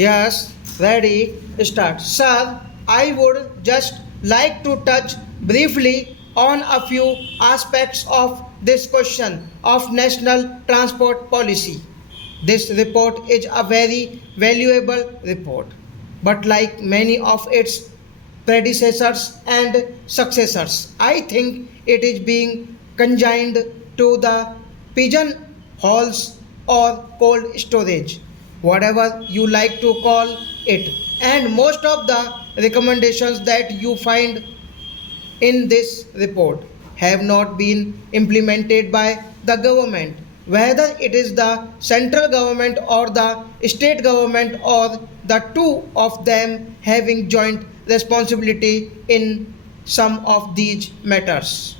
Yes, ready, start. Sir, I would just like to touch briefly on a few aspects of this question of national transport policy. This report is a very valuable report, but like many of its predecessors and successors, I think it is being consigned to the pigeon holes or cold storage, whatever you like to call it. And most of the recommendations that you find in this report have not been implemented by the government, whether it is the central government or the state government or the two of them having joint responsibility in some of these matters.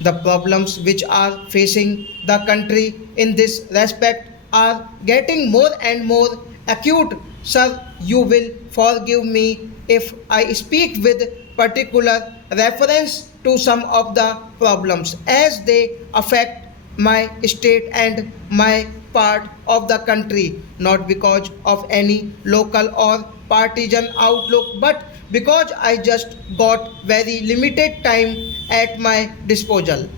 The problems which are facing the country in this respect are getting more and more acute. Sir, you will forgive me if I speak with particular reference to some of the problems as they affect my state and my part of the country, not because of any local or partisan outlook, but because I just got very limited time at my disposal.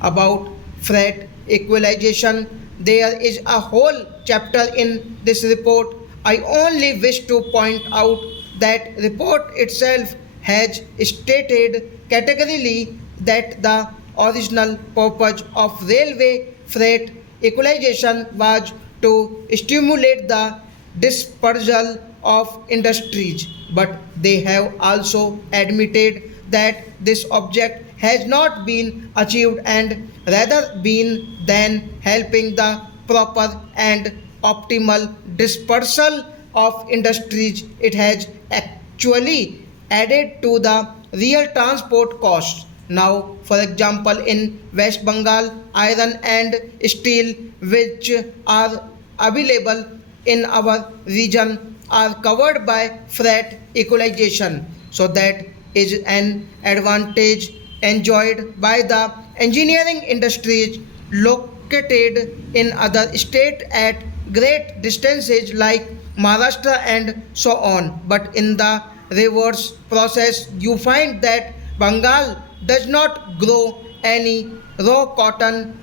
About freight equalization, there is a whole chapter in this report. I only wish to point out that report itself has stated categorically that the original purpose of railway freight equalization was to stimulate the dispersal of industries, but they have also admitted that this object has not been achieved and rather been than helping the proper and optimal dispersal of industries. It has actually added to the real transport costs. Now, for example, in West Bengal, iron and steel, which are available in our region, are covered by freight equalization. So, that is an advantage enjoyed by the engineering industries located in other states at great distances like Maharashtra and so on. But in the reverse process, you find that Bengal does not grow any raw cotton.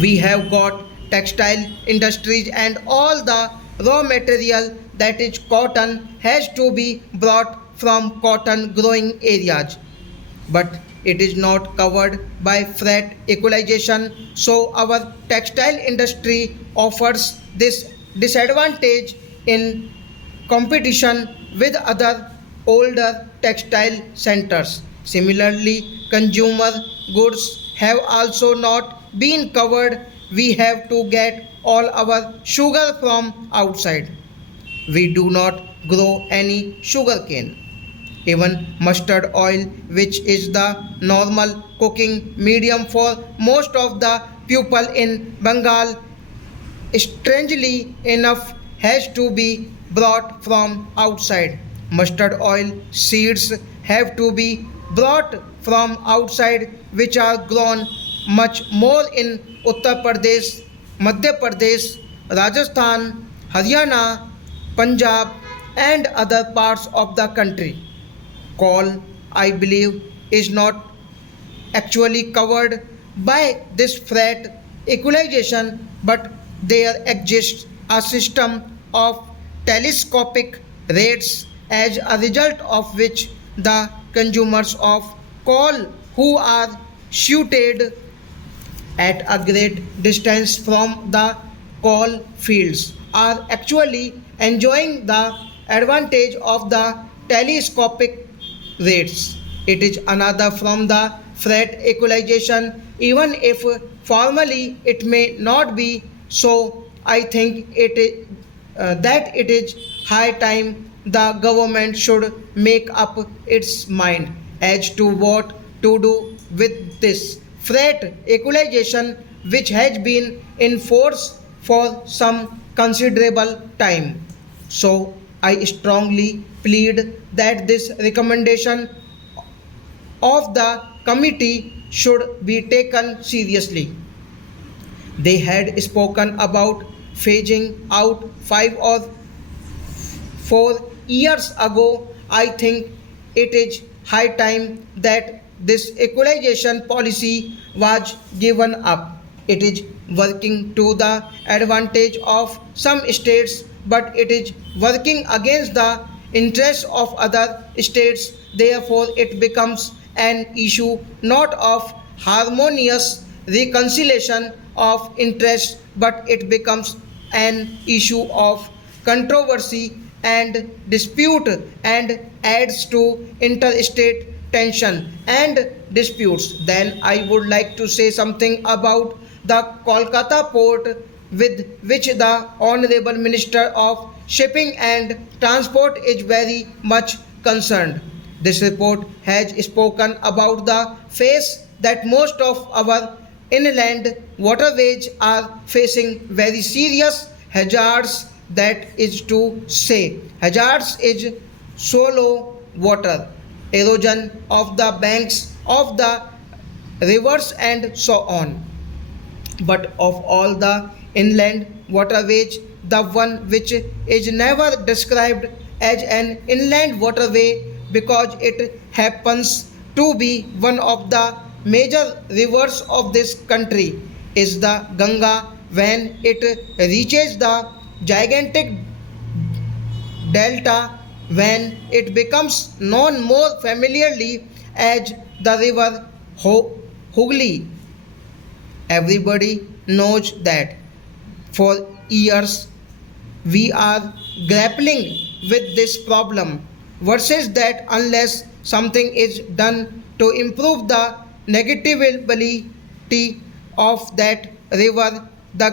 We have got textile industries and all the raw material, that is cotton, has to be brought from cotton growing areas, but it is not covered by freight equalization. So our textile industry offers this disadvantage in competition with other older textile centers. Similarly, consumer goods have also not been covered. We have to get all our sugar from outside. We do not grow any sugarcane. Even mustard oil, which is the normal cooking medium for most of the people in Bengal, strangely enough, has to be brought from outside. Mustard oil seeds have to be brought from outside, which are grown much more in Uttar Pradesh, Madhya Pradesh, Rajasthan, Haryana, Punjab, and other parts of the country. Coal, I believe, is not actually covered by this freight equalization, but there exists a system of telescopic rates as a result of which the consumers of coal who are situated at a great distance from the coal fields are actually enjoying the advantage of the telescopic rates. It is another from the freight equalization, even if formally it may not be so. I think that it is high time the government should make up its mind as to what to do with this freight equalization, which has been in force for some considerable time. So I strongly plead that this recommendation of the committee should be taken seriously. They had spoken about phasing out 5 or 4 years ago, I think it is high time that this equalization policy was given up. It is working to the advantage of some states, but it is working against the interests of other states. Therefore, it becomes an issue not of harmonious reconciliation of interests, but it becomes an issue of controversy and dispute and adds to interstate tension and disputes. Then I would like to say something about the Kolkata port, with which the Honorable Minister of Shipping and Transport is very much concerned. This report has spoken about the phase that most of our inland waterways are facing very serious hazards. That is to say, hazards is shallow water, erosion of the banks of the rivers, and so on. But of all the inland waterways, the one which is never described as an inland waterway because it happens to be one of the major rivers of this country is the Ganga. When it reaches the gigantic delta, when it becomes known more familiarly as the river Hooghly. Everybody knows that for years we are grappling with this problem versus that unless something is done to improve the navigability of that river, the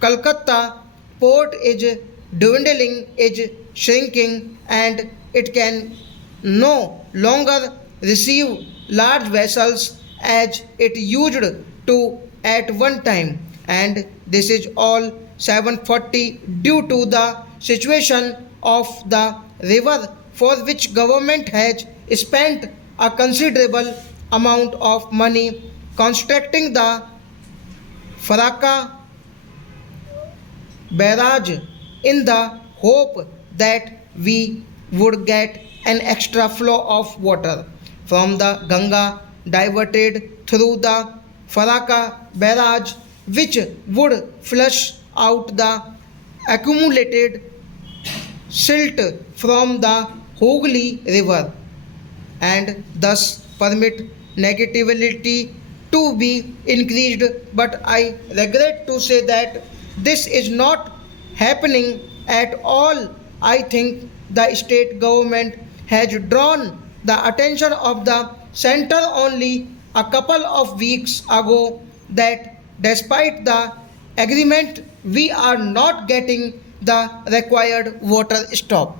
Calcutta port is dwindling, is shrinking, and it can no longer receive large vessels as it used to at one time. And this is all 740 due to the situation of the river, for which government has spent a considerable amount of money constructing the Faraka barrage in the hope that we would get an extra flow of water from the Ganga diverted through the Faraka barrage, which would flush out the accumulated silt from the Hooghly River and thus permit negativity to be increased. But I regret to say that this is not happening at all. I think the state government has drawn the attention of the center only a couple of weeks ago that despite the agreement we are not getting the required water stop.